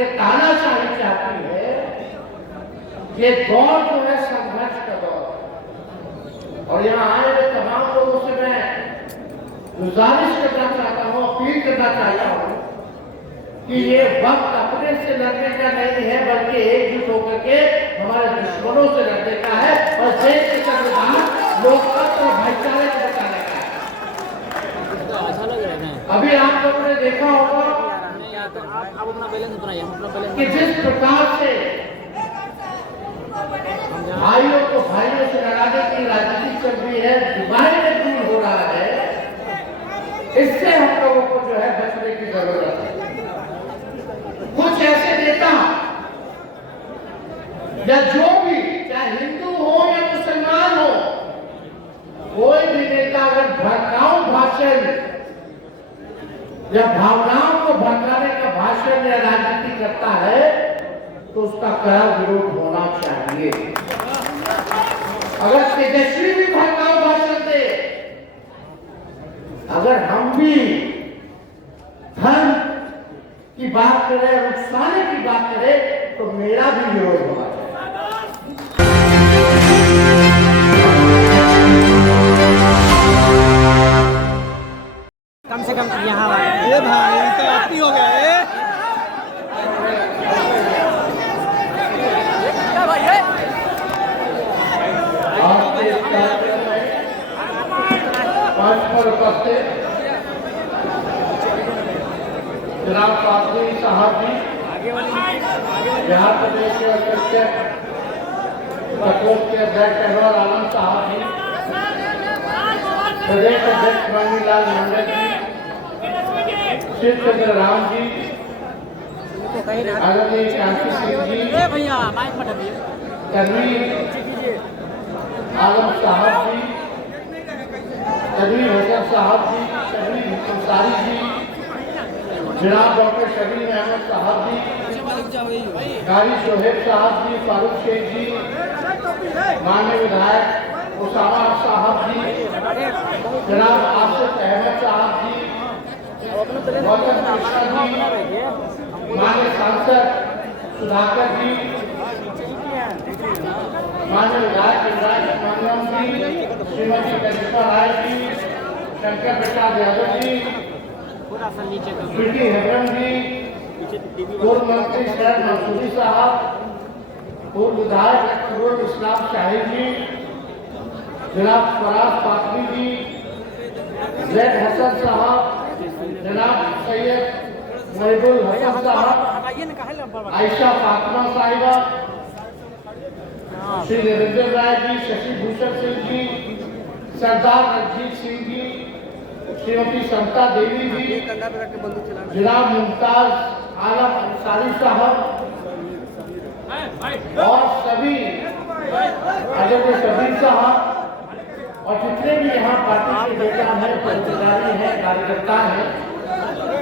करके तानाशाही चाहती है। ये दौर जो है संघर्ष का दौर। और यहाँ आए हुए तमाम लोगों से मैं गुजारिश करना चाहता हूँ, अपील करना चाहता हूँ कि ये वक्त अपने से लड़ने का नहीं है, बल्कि एकजुट होकर के हमारे दुश्मनों से लड़ने का है और देश के संविधान, लोकतंत्र और भाईचारे को बचाने का है। अभी आप लोगों ने देखा होगा कि जिस प्रकार से भाइयों को भाइयों से लड़ाने की राजनीति चल रही है, डिवाइड दूर हो रहा है, इससे हम लोगों को जो है बचने की जरूरत है। कुछ ऐसे नेता या जो भी, चाहे हिंदू हो या मुसलमान हो, कोई भी नेता अगर भड़काऊ भाषण या भावनाओं को भड़काने का भाषण या राजनीति करता है तो उसका कड़ा विरोध होना चाहिए। अगर तेजस्वी भी भड़काऊ भाषण दे, अगर हम भी धर्म की बात करें, उकसाने की बात करें, तो मेरा भी विरोध होगा। कम से कम यहाँ ये भाई तो अति हो गया है। जनाब फातमी साहब जी, बिहार प्रदेश के अध्यक्ष प्रकोष्ठ के अध्यक्ष अहमद आलम साहब जी, प्रदेश अध्यक्ष रंगीलाल मंडल जी, शिव चंद्र राम जी, आदरणीय कांति सिंह जी, तनवीर आलम साहब जी, तनवीर हसन साहब जी, तनवीर अंसारी जी, जनाब डॉक्टर शबीर अहमद साहब जी, कारी शोहेब साहब जी, फारूक शेख जी, माननीय विधायक उसामा साहब जी, जनाब आसिफ अहमद साहब जी, गौतम कृष्णा जी, माननीय सांसद सुधाकर जी, माननीय विधायक इमरान मंगलम जी, श्रीमती कनिष्का राय जी, शंकर प्रसाद यादव जी, प्रीति हेब्रम जी, पूर्व मंत्री सैयद मंसूरी साहब, पूर्व विधायक अख्तरुल इस्लाम शाही जी, जनाब फराज फातमी जी, जैद हसन साहब, जनाब सैयद महबूल हसन साहब, आयशा फातिमा साहिबा, श्री नरेंद्र राय जी, शशि भूषण सिंह जी, सरदार रंजीत सिंह जी, श्रीमती समता देवी जी, जनाब मुमताज आलम अंसारी साहब और सभी आदरणीय शबीर साहब और जितने भी यहाँ पार्टी के नेता हैं, पदाधिकारी हैं, कार्यकर्ता हैं,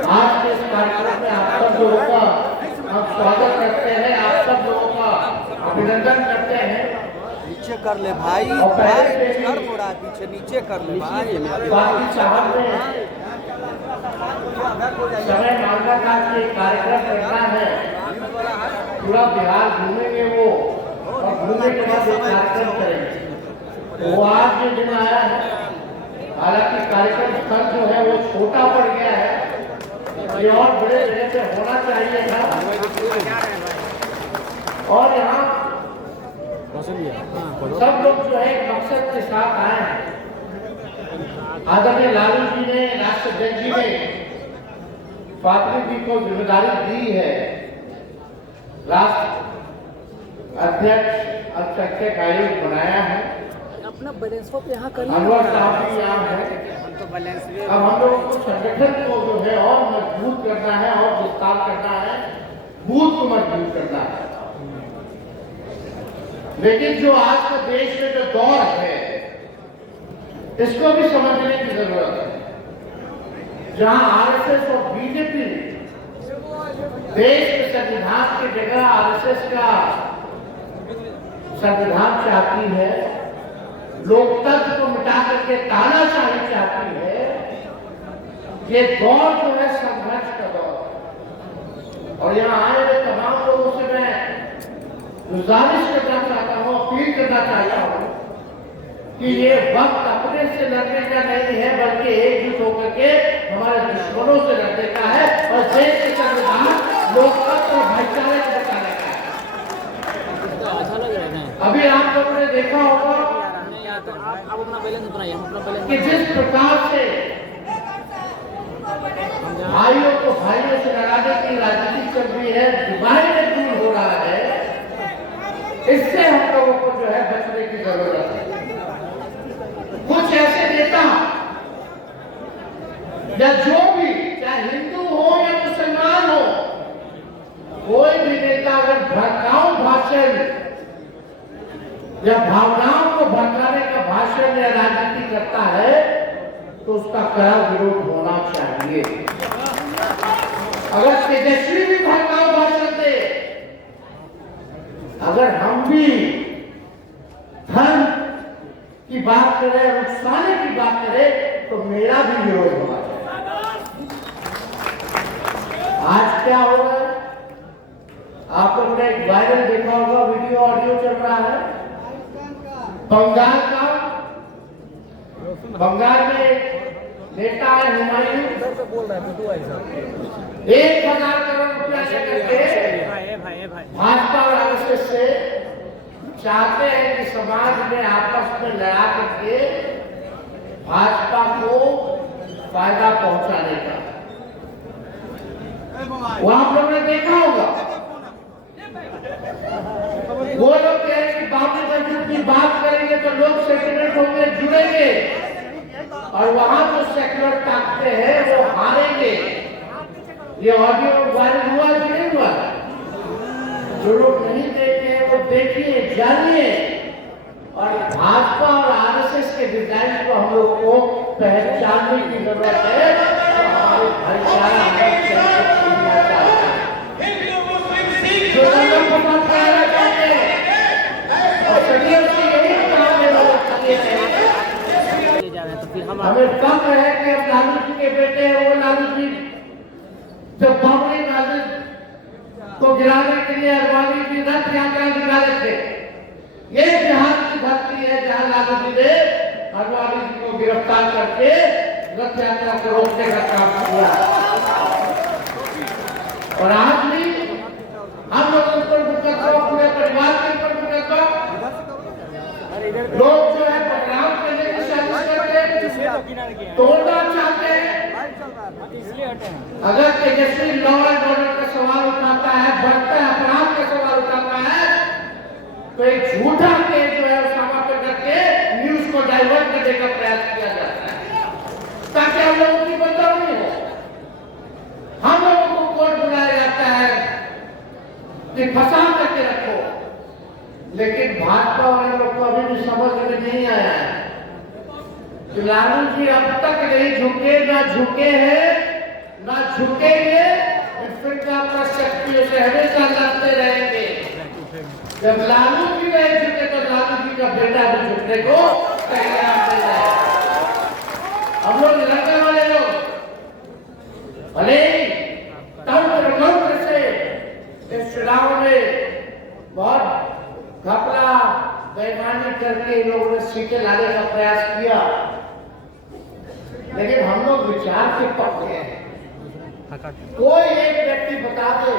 आज के इस कार्यक्रम में आप सब लोगों का हम स्वागत करते हैं, आप सब लोगों का अभिनंदन करते हैं। नीचे कर ले भाई, कर मोड़ा पीछे, नीचे कर ले भाई। साहब ने समय मांगा था कि कार्यक्रम करना है, पूरा बिहार घूमेंगे वो और घूमने के बाद एक कार्यक्रम करेंगे। वो आज जो दिन आया है, हालांकि कार्यक्रम स्थल जो है वो छोटा पड़ गया है, ये और बड़े जगह पे होना चाहिए था। और यहाँ सब लोग जो है एक मकसद के साथ आए हैं। आदरणीय लालू जी ने, राष्ट्राध्यक्ष जी ने फातमी जी को जिम्मेदारी दी है, राष्ट्र अध्यक्ष अल्पसंख्यक आयोग बनाया है, अपना बैलेंस को यहाँ कर अनवर साहब भी यहाँ है। अब हम लोगों को संगठन को जो है और मजबूत करना है और विस्तार करना है, बूथ को मजबूत करना है। लेकिन जो आज का देश में जो दौर है, इसको भी समझने की जरूरत है, जहां आरएसएस और बीजेपी देश के संविधान की जगह आरएसएस का संविधान चाहती है, लोकतंत्र को मिटा करके तानाशाही चाहती है। ये दौर जो है संघर्ष का दौर। और यहाँ आए हुए तमाम लोगों से मैं गुजारिश करना चाहता हूँ, अपील करना चाहता हूँ कि ये वक्त अपने से लड़ने का नहीं है, बल्कि एकजुट होकर के हमारे दुश्मनों से लड़ने का है और देश के संविधान, लोकतंत्र और भाईचारे को बचाने का है। अच्छा लग रहा है। अभी आप लोगों ने देखा होगा आप अपना बैलेंस बनाइए, हम अपना बैलेंस कि जिस प्रकार से भाइयों को भाइयों से लड़ाने की राजनीति चल रही है, डिवाइड दूर हो रहा है, इससे हम लोगों को जो है बचने की जरूरत है। कुछ ऐसे नेता या जो भी, चाहे हिंदू हो या मुसलमान हो, कोई भी नेता अगर भड़काऊ भाषण या भावनाओं को भड़काने का भाषण या राजनीति करता है तो उसका कड़ा विरोध होना चाहिए। अगर तेजस्वी भी भड़काऊ भाषण दे, अगर हम भी धर्म की बात करें और उकसाने की बात करें तो मेरा भी विरोध होना चाहिए। आज क्या हो रहा है, आप लोगों ने एक वायरल देखा होगा, वीडियो ऑडियो चल रहा है बंगाल का। बंगाल में नेता है हुमायूं, 1000 करोड़ रुपया लेकर के भाजपा और आरएसएस से चाहते हैं कि समाज में आपस में लड़ा करके भाजपा को फायदा पहुंचाने का। वो आप लोगों ने देखा होगा, वो लोग कह रहे कि बाबू मस्जिद की बात करेंगे तो लोग सेटलमेंट होंगे, जुड़ेंगे, और वहां जो सेक्युलर ताकते हैं वो हारेंगे। ये ऑडियो वायरल हुआ कि नहीं हुआ? जो लोग नहीं देखे वो देखिए, जानिए, और भाजपा और आरएसएस के डिजाइन को हम लोग को पहचानने की जरूरत है। हमारे भाईचारा जो हमें कम है कि अब लालू जी के बेटे हैं, वो लालू जी जब बाबरी मस्जिद को गिराने के लिए अरवानी की रथ यात्रा निकाले थे, ये बिहार की धरती है जहां लालू जी ने अरवानी जी को गिरफ्तार करके रथ यात्रा को रोकने का काम किया। और आज भी हम लोग ऊपर मुकदमा, पूरे परिवार के ऊपर मुकदमा, लोग जो है बदनाम करने की कोशिश करते हैं, तोड़ना चाहते हैं। अगर तेजस्वी लॉ एंड ऑर्डर का सवाल उठाता है, बढ़ते अपराध का सवाल उठाता है, तो एक झूठा केस जो है उसामा पे करके न्यूज को डाइवर्ट करने का प्रयास किया जाता है ताकि हम लोगों की बदनामी हो। हम लोगों को कोर्ट बुलाया जाता है कि फंसा करके रखो, लेकिन भाजपा वाले लोग को अभी भी समझ में नहीं आया है कि लालू जी अब तक नहीं झुके, ना झुके हैं, ना झुकेंगे। फिर अपना शक्तियों से हमेशा लड़ते रहेंगे। जब लालू जी नहीं झुके तो लालू जी का बेटा भी झुकने को तैयार नहीं है। हम लोग लड़ने वाले लोग भले तंत्र मंत्र से इस चुनाव में बहुत घपला बेईमानी करके इन लोगों ने सीटें लाने का प्रयास किया, लेकिन हम लोग विचार के पक्ष हैं। कोई एक व्यक्ति बता दे